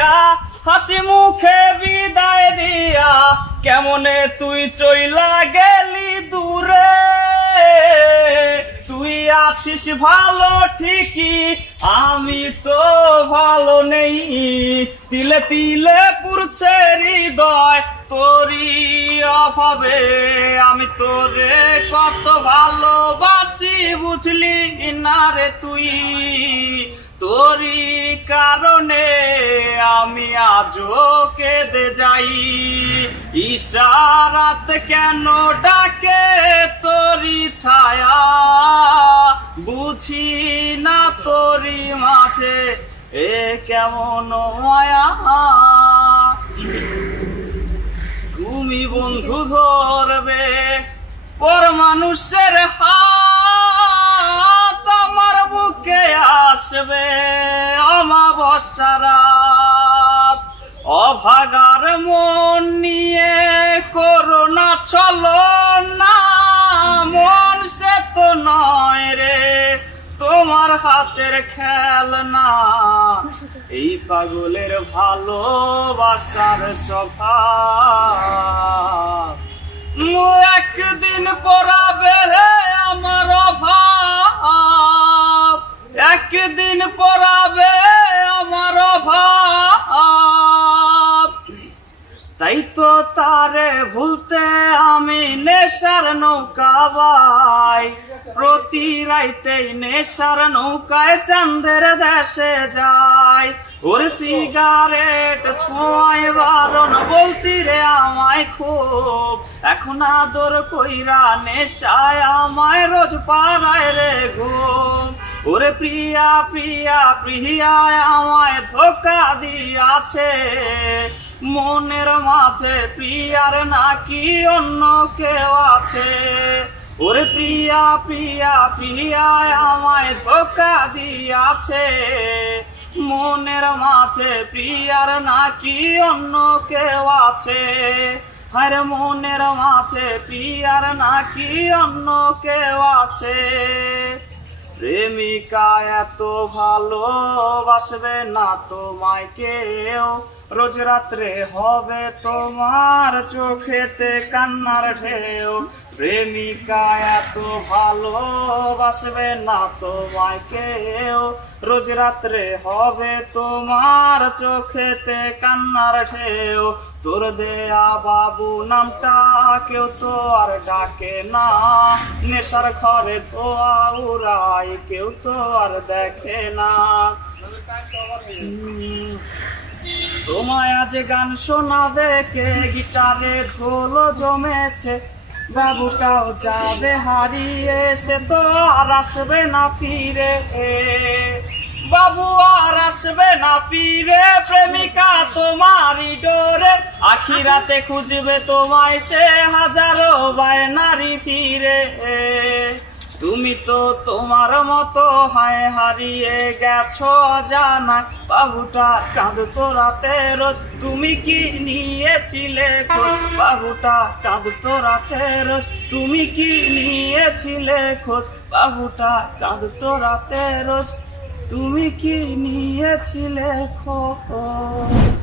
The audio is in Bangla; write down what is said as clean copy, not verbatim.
দিয়া হাসি মুখে বিদায় দিয়া কেমনে তুই চইলা গেলি দূরে। তুই আছিস ভালো ঠিকই, আমি তো ভালো নেই। তিলে তিলে পুরছে হৃদয় তোরি অভাবে। আমি তোরে কত ভালোবাসি বুঝলি না রে তুই। তোরি কারণে আমি আজও কেঁদে যাই। ইশারাত কেন ডাকে তোরি ছায়া, বুঝি না তোরি মাঝে এ কেমন মায়া। তুমি বন্ধু ধরবে পর মানুষের হাত, আমার বুকে আসবে অমাবস্যা রাত। অভাগার মন নিয়ে করোনা চলো না, মন সে তো নয় রে তোমার হাতের খেলনা। এই পাগলের ভালোবাসার স্বভাব একদিন পড়াবে আমার অভাব, একদিন পড়াবে আমার অভাব। তাই তো তারে ভুলতে আমি নেশার নৌকা বাই। প্রতি রাইতেই নেশার নৌকায় চাঁদের দেশে যাই। ওর সিগারেট ছোঁয়ায় বারণ বলতি রে আমায় খুব। এখন আদর কইরা নেশায় আমায় রোজ পাড়ায় রে ঘুম। ওরে প্রিয়া প্রিয়া প্রিয়া আমায় ধোকা দিয়াছে, মনের মাঝে প্রিয়ার নাকি অন্য কেউ আছে। ওরে প্রিয়া প্রিয়া প্রিয়া আমায় ধোকা দিয়াছে, মনের মাঝে প্রিয়ার নাকি অন্য কেউ আছে। হায় মনের মাঝে প্রিয়ার নাকি অন্য কেউ আছে। প্রেমিকা এত ভালোবাসবে না তোমায় কেউ, রোজ রাত্রে হবে তোমার চোখেতে কান্নার ঢেউ। প্রেমিকা এত ভালোবাসবে না তোমায় কেউ, রোজ রাত্রে হবে তোমার চোখেতে কান্নার ঢেউ। তোর দেয়া বাবু নামটা কেউ তো আর ডাকে না, নেশার ঘরে ধোয়া উড়াই কেউ তো আর দেখে না। তোমায় আজ গান শোনাবে কে, গিটারে ঢোল জমেছে, বাবুটাও যাবে হারিয়ে, সে তো আর আসবে না ফিরে। বাবু আর আসবে না ফিরে, প্রেমিকা তোমারই ডোরে, আখিরাতে খুঁজবে তোমায় সে হাজারো বায়নারি ফিরে। তুমি তো তোমার মতো হায় হারিয়ে গেছো জানা, বাবুটা কাঁদতো রাতে রোজ, তুমি কি নিয়েছিলে খোঁজ? বাবুটা কাঁদতো রাতে রোজ, তুমি কি নিয়েছিলে খোঁজ? বাবুটা কাঁদতো রাতে রোজ, তুমি কি নিয়েছিলে খোঁজ?